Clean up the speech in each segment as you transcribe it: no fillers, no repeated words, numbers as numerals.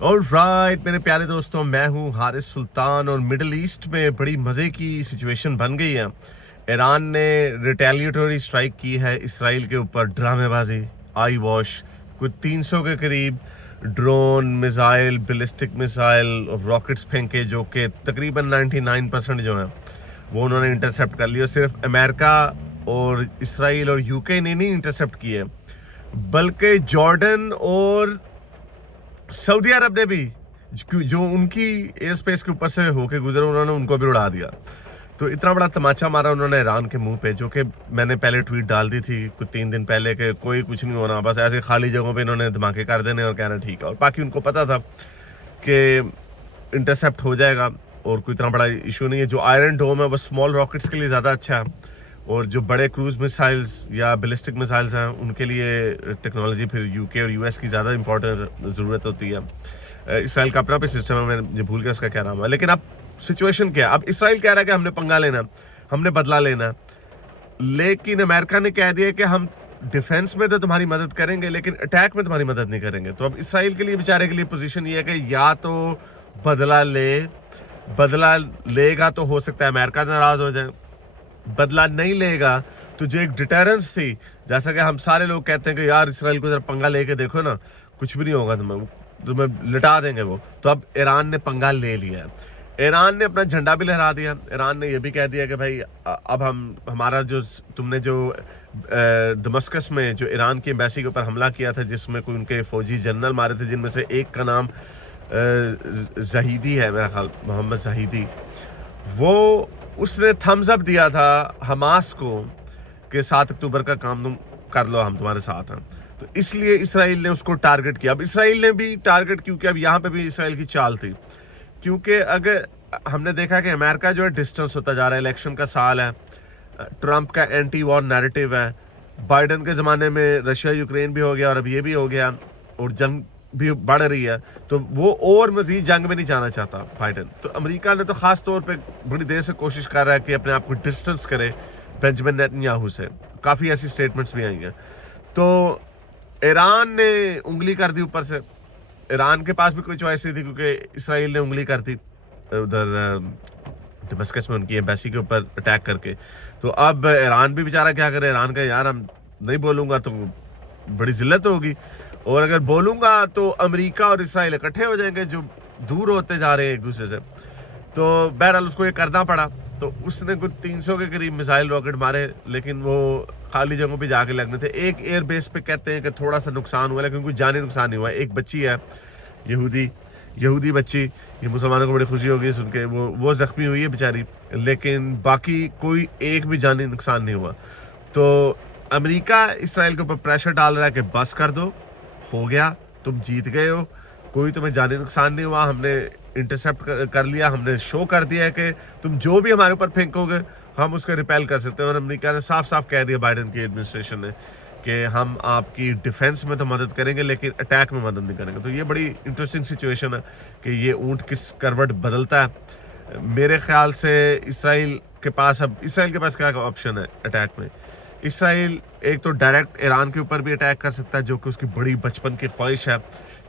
Alright मेरे प्यारे दोस्तों, मैं हूं हारिस सुल्तान और मिडिल ईस्ट में बड़ी मज़े की सिचुएशन बन गई है। ईरान ने रिटेलिएटरी स्ट्राइक की है इसराइल के ऊपर, ड्रामेबाजी, आई वॉश। कुछ 300 के करीब ड्रोन, मिसाइल, बैलिस्टिक मिसाइल और रॉकेट्स फेंके, जो कि तकरीबन 99% जो हैं वो उन्होंने इंटरसेप्ट कर लिया। सिर्फ अमेरिका और इसराइल और यूके ने नहीं इंटरसेप्ट किए, बल्कि जॉर्डन और सऊदी अरब ने भी, जो उनकी एयर स्पेस के ऊपर से होके गुजरे, उन्होंने उनको भी उड़ा दिया। तो इतना बड़ा तमाचा मारा उन्होंने ईरान के मुंह पे, जो कि मैंने पहले ट्वीट डाल दी थी कुछ 3 दिन पहले कि कोई कुछ नहीं होना, बस ऐसे खाली जगहों पे इन्होंने धमाके कर देने और कहना ठीक है। और बाकी उनको पता था कि इंटरसेप्ट हो जाएगा और कोई इतना बड़ा इशू नहीं है। जो आयरन डोम है वो स्मॉल रॉकेट्स के लिए ज़्यादा अच्छा है, और जो बड़े क्रूज मिसाइल्स या बैलिस्टिक मिसाइल्स हैं उनके लिए टेक्नोलॉजी फिर यूके और यूएस की ज़्यादा इंपॉर्टेंट ज़रूरत होती है। इसराइल का अपना भी सिस्टम है, मैं भूल गया उसका क्या नाम है। लेकिन अब सिचुएशन क्या है? अब इसराइल कह रहा है कि हमने पंगा लेना, हमने बदला लेना, लेकिन अमेरिका ने कह दिया कि हम डिफेंस में तो तुम्हारी मदद करेंगे लेकिन अटैक में तुम्हारी मदद नहीं करेंगे। तो अब इसराइल के लिए, बेचारे के लिए पोजीशन ये है कि या तो बदला लेगा तो हो सकता है अमेरिका नाराज हो जाए, बदला नहीं लेगा तो जो एक डिटरेंस थी, जैसा कि हम सारे लोग कहते हैं कि यार इसराइल को जरा पंगा लेके देखो ना, कुछ भी नहीं होगा, तुम्हें लिटा देंगे वो। तो अब ईरान ने पंगा ले लिया है। ईरान ने अपना झंडा भी लहरा दिया। ईरान ने यह भी कह दिया कि भाई अब हमारा जो तुमने जो दमस्कस में जो ईरान की एम्बेसी के ऊपर हमला किया था, जिसमें कोई उनके फौजी जनरल मारे थे, जिनमें से एक का नाम जहीदी है, मेरा ख्याल मोहम्मद जहीदी, वो उसने थम्स अप दिया था हमास को कि 7 अक्टूबर का काम तुम कर लो, हम तुम्हारे साथ हैं। तो इसलिए इसराइल ने उसको टारगेट किया। अब इसराइल ने भी टारगेट क्यों किया? अब यहाँ पे भी इसराइल की चाल थी, क्योंकि अगर हमने देखा कि अमेरिका जो है डिस्टेंस होता जा रहा है, इलेक्शन का साल है, ट्रंप का एंटी वॉर नैरेटिव है, बाइडन के ज़माने में रशिया यूक्रेन भी हो गया और अब ये भी हो गया, और जंग भी बढ़ रही है, तो वो और मजीद जंग में नहीं जाना चाहता बाइडन। तो अमेरिका ने तो ख़ास तौर पे बड़ी देर से कोशिश कर रहा है कि अपने आप को डिस्टेंस करे बेंजामिन नेतन्याहू से। काफ़ी ऐसी स्टेटमेंट्स भी आई हैं। तो ईरान ने उंगली कर दी ऊपर से। ईरान के पास भी कोई चॉइस नहीं थी, क्योंकि इसराइल ने उंगली कर दी उधर दमस्कस में उनकी एम्बेसी के ऊपर अटैक करके। तो अब ईरान भी बेचारा क्या करे? ईरान का यार हम नहीं बोलूँगा तो बड़ी जिल्लत होगी, और अगर बोलूँगा तो अमेरिका और इसराइल इकट्ठे हो जाएंगे, जो दूर होते जा रहे हैं एक दूसरे से। तो बहरहाल उसको ये करना पड़ा। तो उसने कुछ 300 के करीब मिसाइल रॉकेट मारे, लेकिन वो खाली जगहों पे जाके लगने थे। एक एयर बेस पे कहते हैं कि थोड़ा सा नुकसान हुआ, लेकिन कोई जानी नुकसान नहीं हुआ। एक बच्ची है यहूदी बच्ची, ये मुसलमानों को बड़ी खुशी होगी सुन के, वो जख्मी हुई है बेचारी, लेकिन बाकी कोई एक भी जानी नुकसान नहीं हुआ। तो अमेरिका इसराइल के ऊपर प्रेशर डाल रहा है कि बस कर दो, हो गया, तुम जीत गए हो, कोई तुम्हें जानी नुकसान नहीं हुआ, हमने इंटरसेप्ट कर लिया, हमने शो कर दिया है कि तुम जो भी हमारे ऊपर फेंकोगे हम उसको रिपेल कर सकते हैं। और अमेरिका ने साफ साफ कह दिया, बाइडन की एडमिनिस्ट्रेशन ने, कि हम आपकी डिफेंस में तो मदद करेंगे लेकिन अटैक में मदद नहीं करेंगे। तो ये बड़ी इंटरेस्टिंग सिचुएशन है कि ये ऊँट किस करवट बदलता है। मेरे ख्याल से इसराइल के पास क्या ऑप्शन है अटैक में? इसराइल एक तो डायरेक्ट ईरान के ऊपर भी अटैक कर सकता है, जो कि उसकी बड़ी बचपन की ख्वाहिश है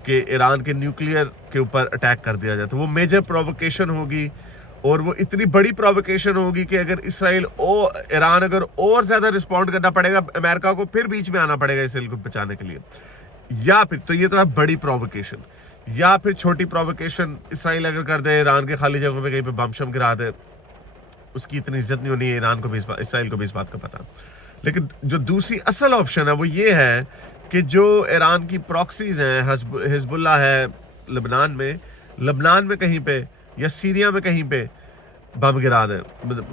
कि ईरान के न्यूक्लियर के ऊपर अटैक कर दिया जाए। तो वो मेजर प्रोवोकेशन होगी, और वो इतनी बड़ी प्रोवोकेशन होगी कि अगर इसराइल और ईरान अगर और ज़्यादा रिस्पॉन्ड करना पड़ेगा, अमेरिका को फिर बीच में आना पड़ेगा इसराइल को बचाने के लिए। या फिर तो ये तो है बड़ी प्रोवोकेशन, या फिर छोटी प्रोवोकेशन इसराइल अगर कर दे, ईरान के खाली जगहों पे कहीं पे बम शम गिरा दे, उसकी इतनी इज्जत नहीं होनी है ईरान को भी, इसराइल को भी इस बात का पता। लेकिन जो दूसरी असल ऑप्शन है वो ये है कि जो ईरान की प्रॉक्सीज हैं, हिजबुल्लाह है लबनान में कहीं पे, या सीरिया में कहीं पे बम गिरा दें,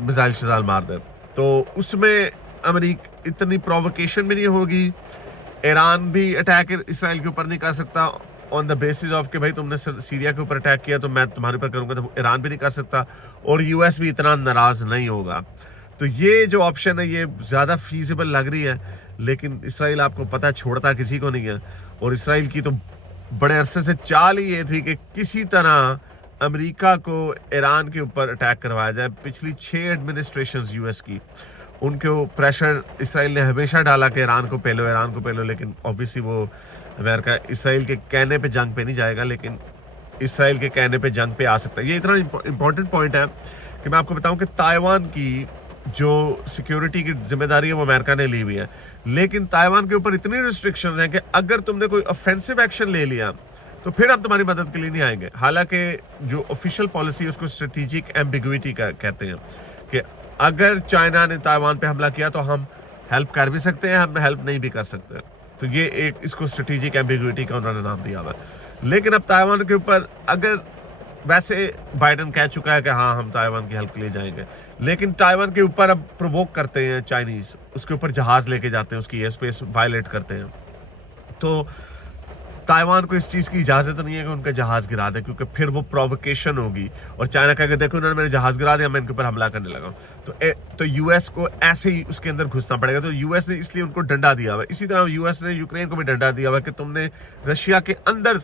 मिसाइल शिजाल मार दें, तो उसमें अमेरिका इतनी प्रोवोकेशन भी नहीं होगी। ईरान भी अटैक इसराइल के ऊपर नहीं कर सकता ऑन द बेसिस ऑफ कि भाई तुमने सीरिया के ऊपर अटैक किया तो मैं तुम्हारे ऊपर करूंगा, तो ईरान भी नहीं कर सकता, और यूएस भी इतना नाराज नहीं होगा। तो ये जो ऑप्शन है ये ज़्यादा फीजिबल लग रही है, लेकिन इसराइल आपको पता छोड़ता किसी को नहीं है। और इसराइल की तो बड़े अरसे से चाल ही ये थी कि किसी तरह अमेरिका को ईरान के ऊपर अटैक करवाया जाए। पिछली 6 एडमिनिस्ट्रेशंस यूएस की, उनके प्रेशर इसराइल ने हमेशा डाला कि ईरान को पहलो, लेकिन ऑब्वियसली वो अमेरिका इसराइल के कहने पे जंग पे नहीं जाएगा, लेकिन इसराइल के कहने पे जंग पे आ सकता है। ये इतना इम्पोर्टेंट पॉइंट है कि मैं आपको बताऊं कि ताइवान की जो सिक्योरिटी की जिम्मेदारी है वो अमेरिका ने ली हुई है, लेकिन ताइवान के ऊपर इतनी रिस्ट्रिक्शंस हैं कि अगर तुमने कोई ऑफेंसिव एक्शन ले लिया तो फिर हम तुम्हारी मदद के लिए नहीं आएंगे। हालांकि जो ऑफिशियल पॉलिसी है उसको स्ट्रेटेजिक एम्बिग्विटी का कहते हैं कि अगर चाइना ने ताइवान पे हमला किया तो हम हेल्प कर भी सकते हैं, हम हेल्प नहीं भी कर सकते। तो ये एक इसको स्ट्रेटेजिक एम्बिग्विटी का उन्होंने नाम दिया हुआ है। लेकिन अब ताइवान के ऊपर अगर वैसे बाइडन कह चुका है कि हाँ हम ताइवान की हेल्प के लिए जाएंगे, लेकिन ताइवान के ऊपर अब प्रोवोक करते हैं चाइनीज, उसके ऊपर जहाज लेके जाते हैं, उसकी एयर स्पेस वायलेट करते हैं, तो ताइवान को इस चीज़ की इजाज़त नहीं है कि उनका जहाज गिरा दे, क्योंकि फिर वो प्रोवोकेशन होगी और चाइना कहेगा देखो उन्होंने मेरे जहाज गिरा दिया, मैं इनके ऊपर हमला करने लगा हूँ। तो यूएस को ऐसे ही उसके अंदर घुसना पड़ेगा। तो यूएस ने इसलिए उनको डंडा दिया हुआ है। इसी तरह यूएस ने यूक्रेन को भी डंडा दिया हुआ है कि तुमने रशिया के अंदर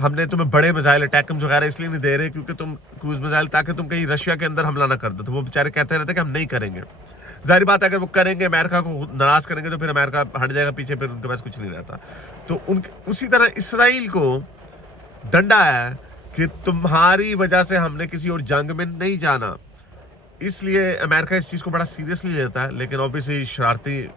हमने तुम्हें बड़े मिसाइल अटैकम्स वगैरह इसलिए नहीं दे रहे क्योंकि तुम क्रूज मिसाइल, ताकि तुम कहीं रशिया के अंदर हमला ना कर दो। तो वो बेचारे कहते रहते कि हम नहीं करेंगे। जाहिर बात है अगर वो करेंगे, अमेरिका को नाराज करेंगे, तो फिर अमेरिका हट जाएगा पीछे, फिर उनके पास कुछ नहीं रहता। तो उसी तरह इसराइल को डंडा है कि तुम्हारी वजह से हमने किसी और जंग में नहीं जाना, इसलिए अमेरिका इस चीज़ को बड़ा सीरियसली लेता है। लेकिन ऑब्वियसली शरारती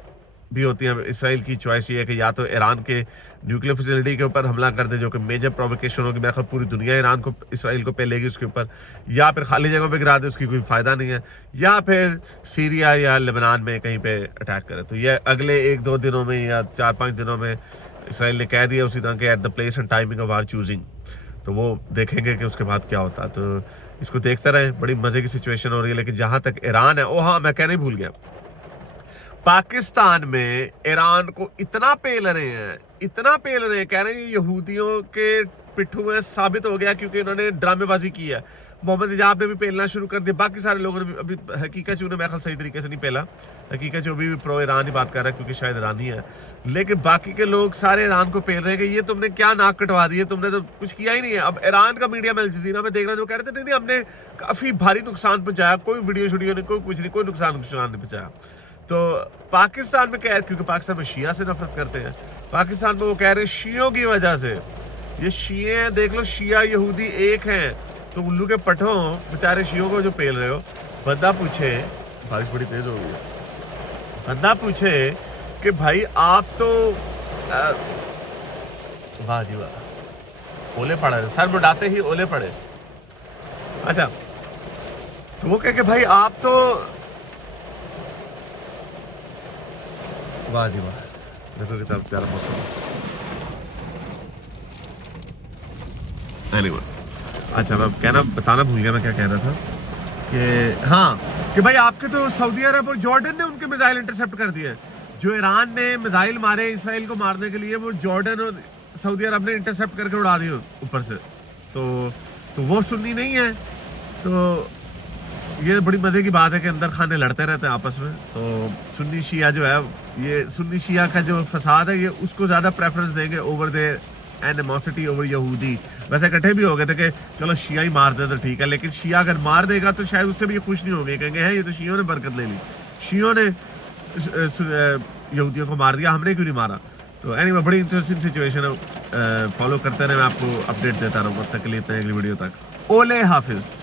भी होती है। इसराइल की चॉइस ये है कि या तो ईरान के न्यूक्लियर फैसिलिटी के ऊपर हमला कर दे, जो कि मेजर प्रोवोकेशन होगी, मेरे ख्याल पूरी दुनिया ईरान को इसराइल को पहलेगी उसके ऊपर, या फिर खाली जगह पे गिरा दे, उसकी कोई फ़ायदा नहीं है, या फिर सीरिया या लेबनान में कहीं पे अटैक करे। तो ये अगले 1-2 दिनों में या 4-5 दिनों में इसराइल ने कह दिया उसी तरह के at the place and timing of our choosing. तो वो देखेंगे कि उसके बाद क्या होता है। तो इसको देखते रहे, बड़ी मज़े की सिचुएशन हो रही है। लेकिन जहाँ तक ईरान है, ओ हाँ मैं कहने भूल गया, पाकिस्तान में ईरान को इतना पेल रहे हैं, इतना पेल रहे हैं, कह रहे हैं यहूदियों के पिट्ठू में साबित हो गया क्योंकि इन्होंने ड्रामेबाजी की है। मोहम्मद हिजाब ने भी पेलना शुरू कर दिया, बाकी सारे लोगों ने भी। अभी हकीकत चू ने मेरे ख्याल सही तरीके से नहीं पेला, हकीकत चू भी प्रो ईरान ही बात कर रहा है क्योंकि शायद ईरानी है। लेकिन बाकी के लोग सारे ईरान को पेल रहे हैं कि ये तुमने क्या नाक कटवा दी है, तुमने तो कुछ किया ही नहीं है। अब ईरान का मीडिया में अल जज़ीरा में देख रहा है, जो कह रहे थे नहीं हमने काफ़ी भारी नुकसान पहुंचाया, कोई वीडियो शूडियो ने कोई कुछ नहीं, कोई नुकसान नहीं पहुंचाया। तो पाकिस्तान में कह, क्योंकि पाकिस्तान में शिया से नफरत करते हैं, पाकिस्तान में वो कह रहे हैं शियों की वजह से, ये शिये हैं, देख लो शिया यहूदी एक हैं। तो उल्लू के पठों बेचारे शियों को जो पेल रहे हो। बंदा पूछे, बारिश बड़ी तेज हो गई है, बंदा पूछे कि भाई आप तो वाह जी वाह, ओले पड़े, सर बुढ़ाते ही ओले पड़े। अच्छा, तो वो कह के भाई आप तो, वाह जी वाह, देखो कितना प्यारा मौसम। एनीवे, अच्छा मैं कहना बताना भूल गया मैं क्या कह रहा था कि हाँ, कि भाई आपके तो सऊदी अरब और जॉर्डन ने उनके मिसाइल इंटरसेप्ट कर दिए। जो ईरान ने मिसाइल मारे इसराइल को मारने के लिए, वो जॉर्डन और सऊदी अरब ने इंटरसेप्ट करके उड़ा दिए ऊपर से। तो वो सुन्नी नहीं है। तो ये बड़ी मज़े की बात है कि अंदर खाने लड़ते रहते हैं आपस में। तो सुन्नी शिया जो है, ये सुन्नी शिया का जो फसाद है, ये उसको ज़्यादा प्रेफरेंस देंगे ओवर देयर एनिमोसिटी ओवर यहूदी। वैसे इकट्ठे भी हो गए थे कि चलो शिया ही मार दे तो ठीक है, लेकिन शिया अगर मार देगा तो शायद उससे भी ये खुश नहीं होंगे, कहेंगे है ये तो शियों ने बरकत ले ली, शियों ने यहूदियों को मार दिया, हमने क्यों नहीं मारा। तो एनीवे बड़ी इंटरेस्टिंग सिचुएशन है। फॉलो करते रहे, मैं आपको अपडेट देता रहूँगा। तब तक के लिए इतना, अगली वीडियो तक ओले हाफिज़।